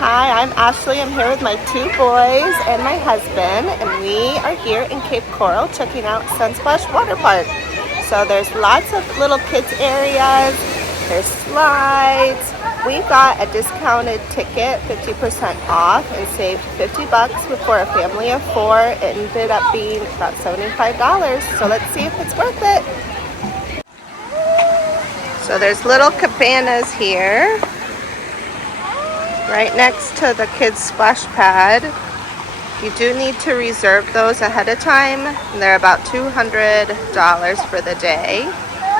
Hi, I'm Ashley. I'm here with my 2 boys and my husband, and we are here in Cape Coral checking out Sunplash Water Park. So there's lots of little kids areas, there's slides. We got a discounted ticket, 50% off, and saved $50 for a family of 4. It ended up being about $75. So let's see if it's worth it. So there's little cabanas here, right next to the kids' splash pad. You do need to reserve those ahead of time. They're about $200 for the day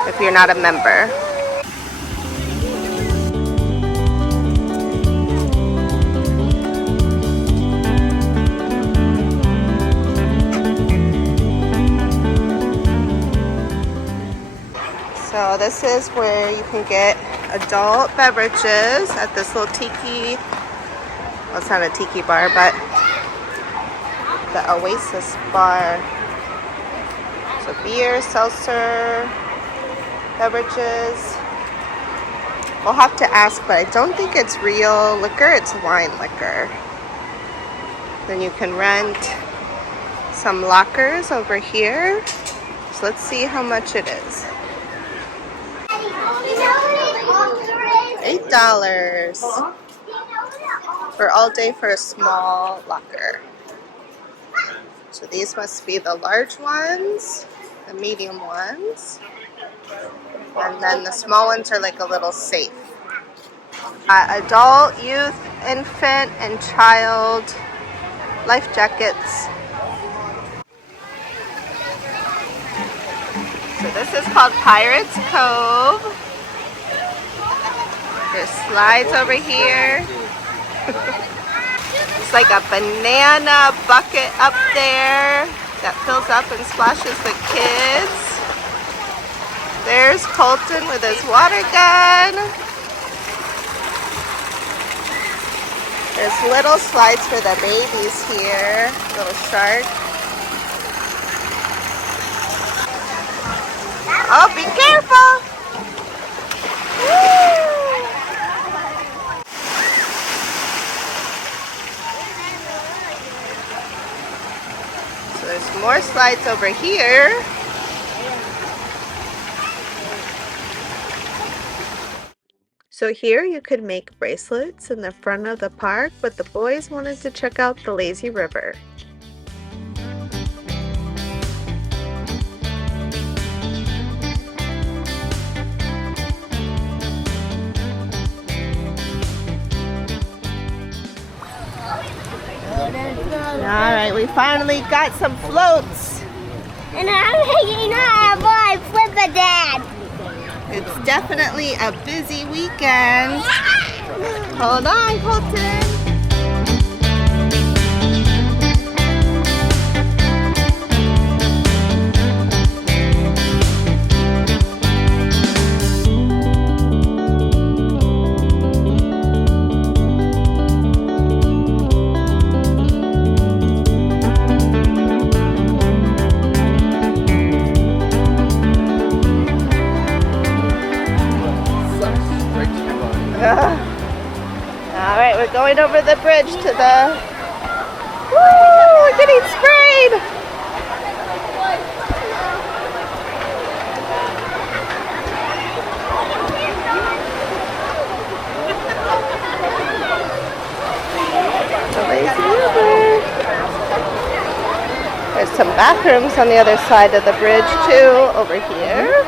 if you're not a member. So this is where you can get adult beverages at this little tiki, well, it's not a tiki bar, but the Oasis bar. So beer, seltzer, beverages. We'll have to ask, but I don't think it's real liquor, it's wine liquor. Then you can rent some lockers over here. So let's see how much it is. $8 for all day for a small locker. So these must be the large ones, the medium ones, and then the small ones are like a little safe. Adult, youth, infant, and child life jackets. So this is called Pirate Cove. There's slides over here. It's like a banana bucket up there that fills up and splashes the kids. There's Colton with his water gun. There's little slides for the babies here. Little shark. Oh, be careful! Woo! So there's more slides over here. So here you could make bracelets in the front of the park, but the boys wanted to check out the lazy river. Alright, we finally got some floats. And I'm hanging out my flipper dad. It's definitely a busy weekend. Hold on, Colton. Alright, we're going over the bridge to the... Woo! We're getting sprayed! The lazy river. There's some bathrooms on the other side of the bridge too, over here.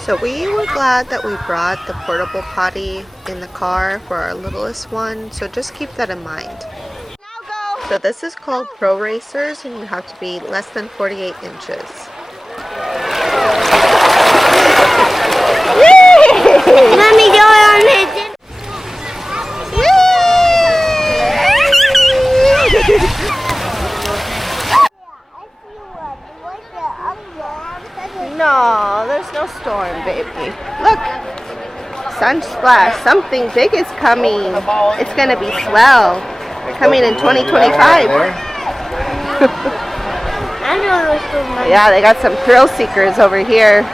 So we were glad that we brought the portable potty in the car for our littlest one, so just keep that in mind. So this is called Pro Racers, and you have to be less than 48 inches. Let me go on it. No, there's no storm, baby. Look, Sunsplash, something big is coming. It's gonna be swell. Coming in 2025. I know what's going on. Yeah, they got some thrill seekers over here.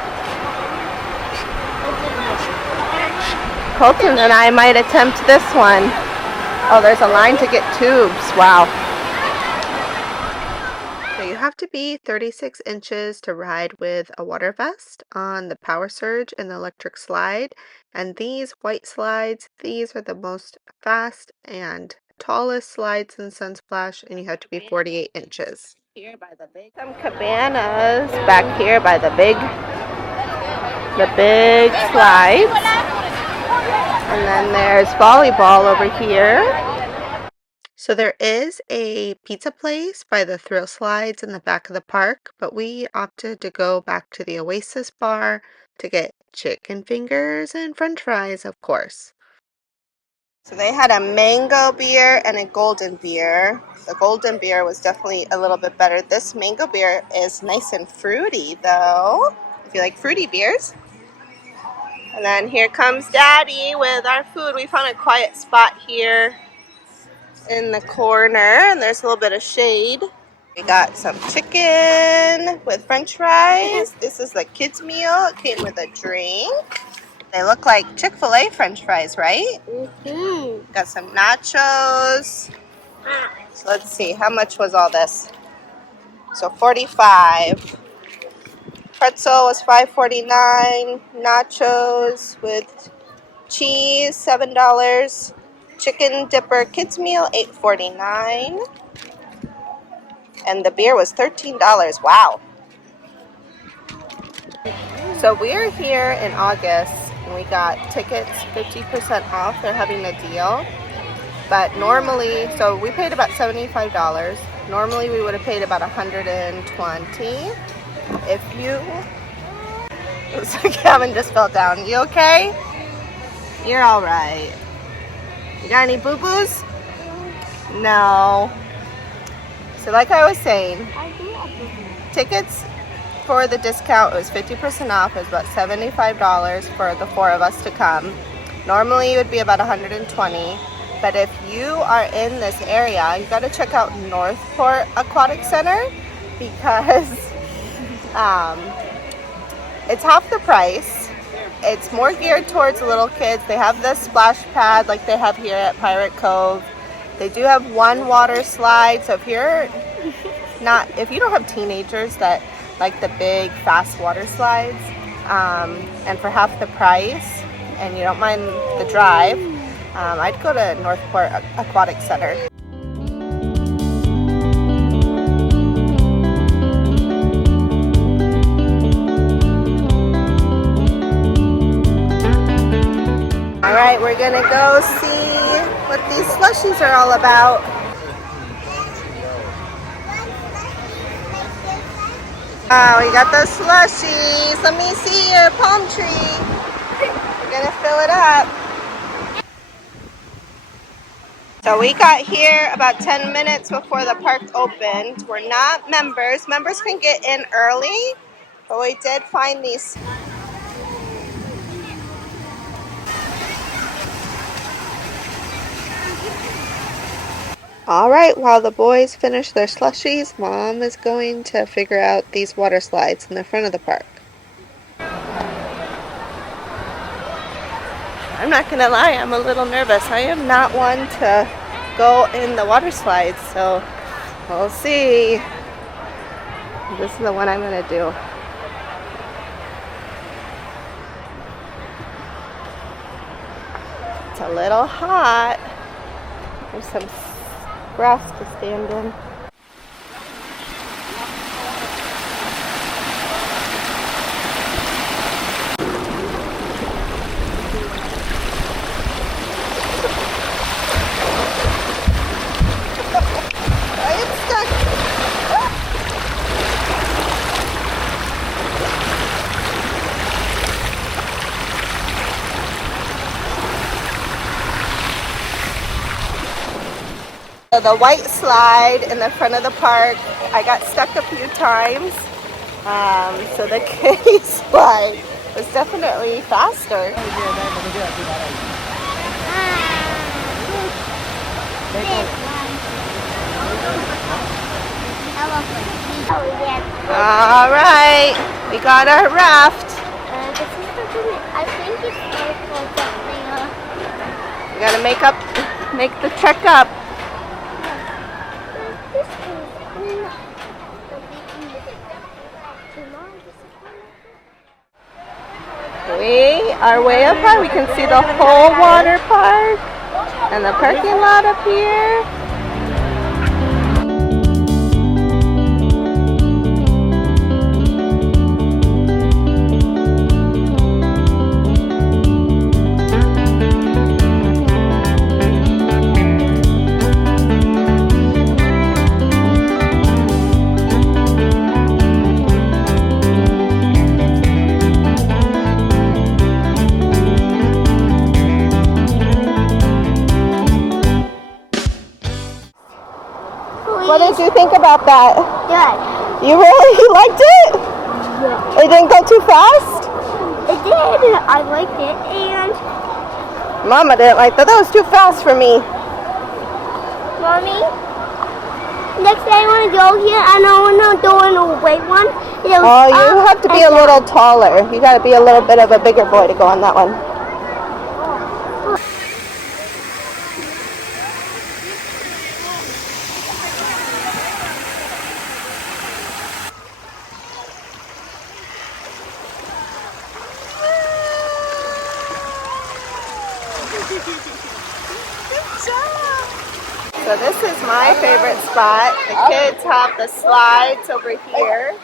Colton and I might attempt this one. Oh, there's a line to get tubes. Wow. So you have to be 36 inches to ride with a water vest on the power surge and the electric slide. And these white slides, these are the most fast and tallest slides in Sunsplash, and you have to be 48 inches. Here by the big some cabanas back here by the big slides. And then there's volleyball over here. So there is a pizza place by the thrill slides in the back of the park, but we opted to go back to the Oasis bar to get chicken fingers and french fries, of course. So they had a mango beer and a golden beer. The golden beer was definitely a little bit better. This mango beer is nice and fruity, though, if you like fruity beers. And then here comes Daddy with our food. We found a quiet spot here in the corner, and there's a little bit of shade. We got some chicken with french fries. This is the kids meal. It came with a drink. They look like Chick-fil-A french fries, right? Mm-hmm. Got some nachos. So let's see, how much was all this? So $45. Pretzel was $5.49. Nachos with cheese, $7. Chicken dipper kids meal, $8.49. And the beer was $13. Wow. So we're here in August, and we got tickets 50% off. They're having a deal. But normally, so we paid about $75. Normally we would have paid about $120. If you, looks like Kevin just fell down. You okay? You're all right. You got any boo-boos? No. So like I was saying, tickets for the discount was 50% off. It was about $75 for the four of us to come. Normally it would be about $120. But if you are in this area, you got to check out Northport Aquatic Center because it's half the price. It's more geared towards little kids. They have the splash pad like they have here at Pirate Cove. They do have one water slide. So if you don't have teenagers that like the big fast water slides, and for half the price, and you don't mind the drive, I'd go to Northport Aquatic Center. Alright, we're gonna go see what these slushies are all about. We got the slushies. Let me see your palm tree. We're gonna fill it up. So we got here about 10 minutes before the park opened. We're not members. Members can get in early, but we did find these. All right, while the boys finish their slushies, Mom is going to figure out these water slides in the front of the park. I'm not gonna lie, I'm a little nervous. I am not one to go in the water slides, so we'll see. This is the one I'm gonna do. It's a little hot. There's some grass to stand in. So the white slide in the front of the park, I got stuck a few times. So the kiddie slide was definitely faster. All right, we got our raft. This is something I think it's like something. Gotta make the trek up. We are way up high. We can see the whole water park and the parking lot up here. What did you think about that? Good. You really liked it? Yeah. It didn't go too fast? It did. I liked it, and Mama didn't like that. That was too fast for me. Mommy, next time I want to go here, and I want to do a white one. Oh, you have to be a little taller. You got to be a little bit of a bigger boy to go on that one. So this is my favorite spot. The kids have the slides over here,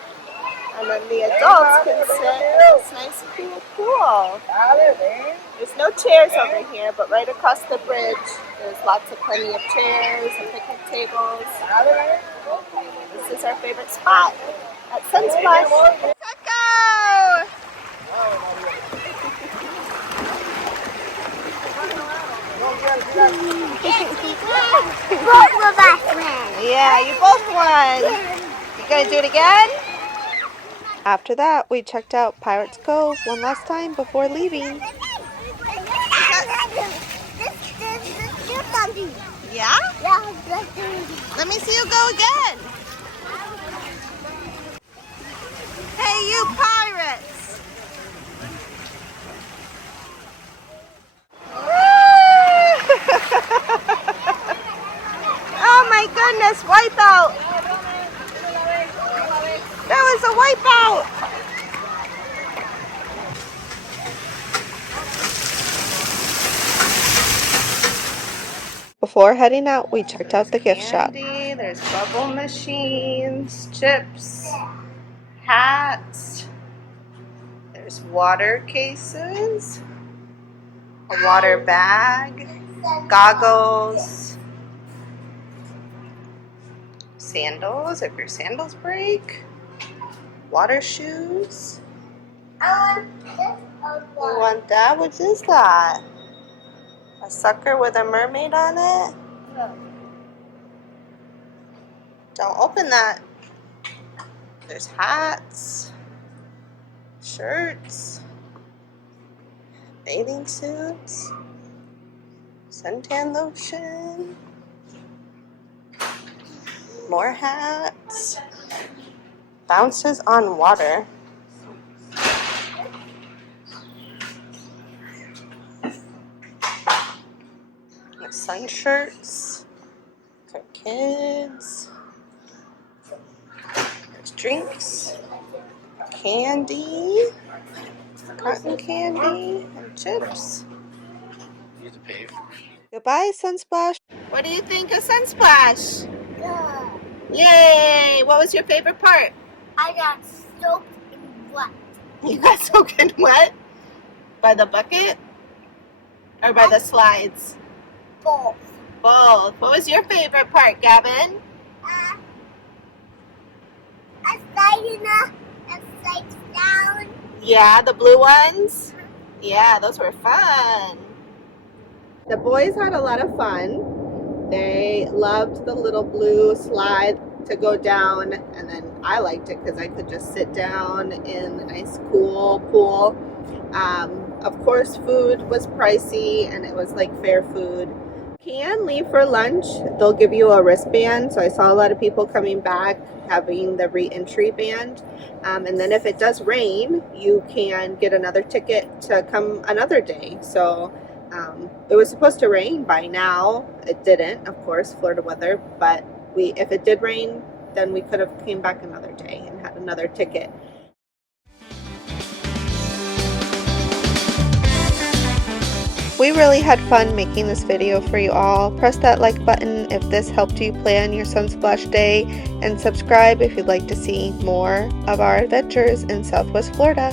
and then the adults can sit in this nice cool pool. There's no chairs over here, but right across the bridge, there's plenty of chairs and picnic tables. This is our favorite spot at Sunsplash. Let's go! Both of us win. Yeah, you both won. You gonna do it again? After that, we checked out Pirate Cove one last time before leaving. Yeah? Let me see you go again. Hey, you pirates! Oh my goodness, wipeout! That was a wipeout! Before heading out, we checked out the gift shop. There's bubble machines, chips, hats. There's water cases, a water bag, goggles, sandals if your sandals break, water shoes. I want this You want that? What is that? A sucker with a mermaid on it? Don't open that. There's hats, shirts, bathing suits, suntan lotion, more hats, bounces on water. Sun shirts for kids. There's drinks, candy, cotton candy, and chips. You have to pay for it. Goodbye, Sunsplash. What do you think of Sunsplash? Yay! What was your favorite part? I got soaked in wet. You got soaking wet? By the bucket? Or by the slides? Both. Both. What was your favorite part, Gavin? A slide upside down. Yeah, the blue ones? Yeah, those were fun. The boys had a lot of fun. They loved the little blue slide to go down, and then I liked it because I could just sit down in a nice cool pool. Of course, food was pricey, and it was like fair food. You can leave for lunch. They'll give you a wristband. So I saw a lot of people coming back having the re-entry band. And then if it does rain, you can get another ticket to come another day. So It was supposed to rain by now. It didn't, of course, Florida weather, but if it did rain, then we could have came back another day and had another ticket. We really had fun making this video for you all. Press that like button if this helped you plan your Sunsplash day, and subscribe if you'd like to see more of our adventures in Southwest Florida.